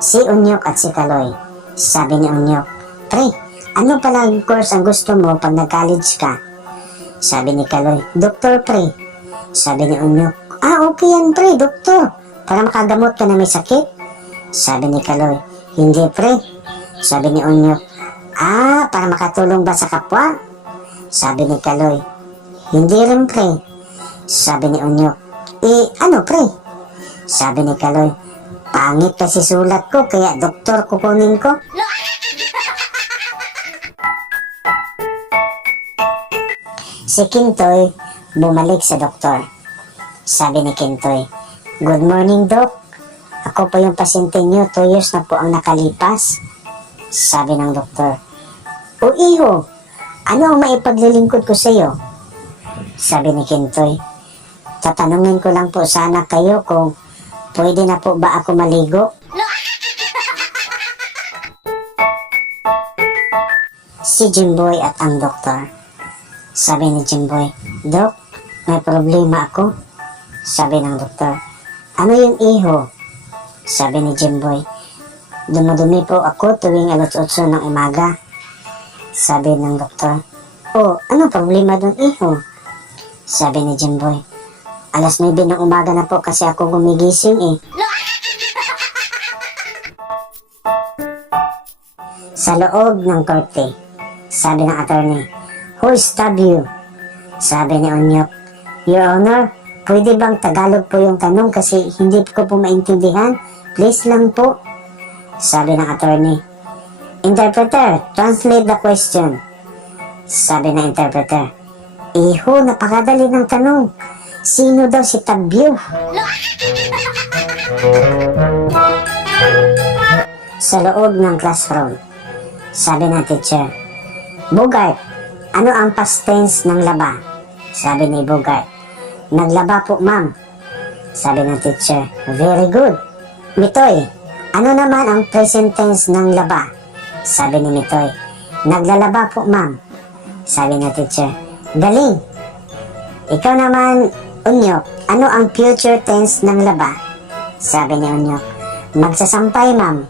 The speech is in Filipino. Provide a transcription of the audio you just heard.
Si Unyok at si Kaloy. Sabi ni Unyok, "Pre, ano palang course ang gusto mo pag nag-college ka?" Sabi ni Kaloy, "Doktor, pre." Sabi ni Unyok, "Okay yan, pre, doktor. Para makagamot ka na may sakit." Sabi ni Kaloy, "Hindi, pre." Sabi ni Unyok, Para makatulong ba sa kapwa?" Sabi ni Kaloy, "Hindi rin, pre." Sabi ni Unyok, Ano, pre?" Sabi ni Kaloy, "Pangit kasi sulat ko, kaya doktor kukunin ko." Si Kintoy bumalik sa doktor. Sabi ni Kintoy, "Good morning, Doc. Ako po yung pasyente niyo, 2 years na po ang nakalipas." Sabi ng doktor, "O iho, ano ang maipaglilingkod ko sa iyo?" Sabi ni Kintoy, "Tatanungin ko lang po sana kayo kung pwede na po ba ako maligo?" Si Jimboy at ang doktor. Sabi ni Jimboy, "Dok, may problema ako." Sabi ng doktor, "Ano yung iho?" Sabi ni Jimboy, "Dumudumi po ako tuwing 8:00 ng umaga." Sabi ng doktor, "Ano problema dun, iho?" Sabi ni Jimboy, 9:00 ng umaga na po kasi ako gumigising eh." Sa loob ng korte, sabi ng attorney, "Who stabbed you?" Sabi ni Unyok, "Your Honor, pwede bang Tagalog po yung tanong kasi hindi ko po maintindihan? Please lang po." Sabi ng attorney, "Interpreter, translate the question." Sabi ng interpreter, "Iho, napakadali ng tanong. Sino daw si Tabyo?" Sa loob ng classroom, sabi ng teacher, "Bogart, ano ang past tense ng laba?" Sabi ni Bogart, "Naglaba po, ma'am." Sabi ng teacher, "Very good." "Mitoy, ano naman ang present tense ng laba?" Sabi ni Mitoy, "Naglalaba po, ma'am." Sabi ng teacher, "Galing." "Ikaw naman, Unyok, ano ang future tense ng laba?" Sabi ni Unyok, "Magsasampay, ma'am."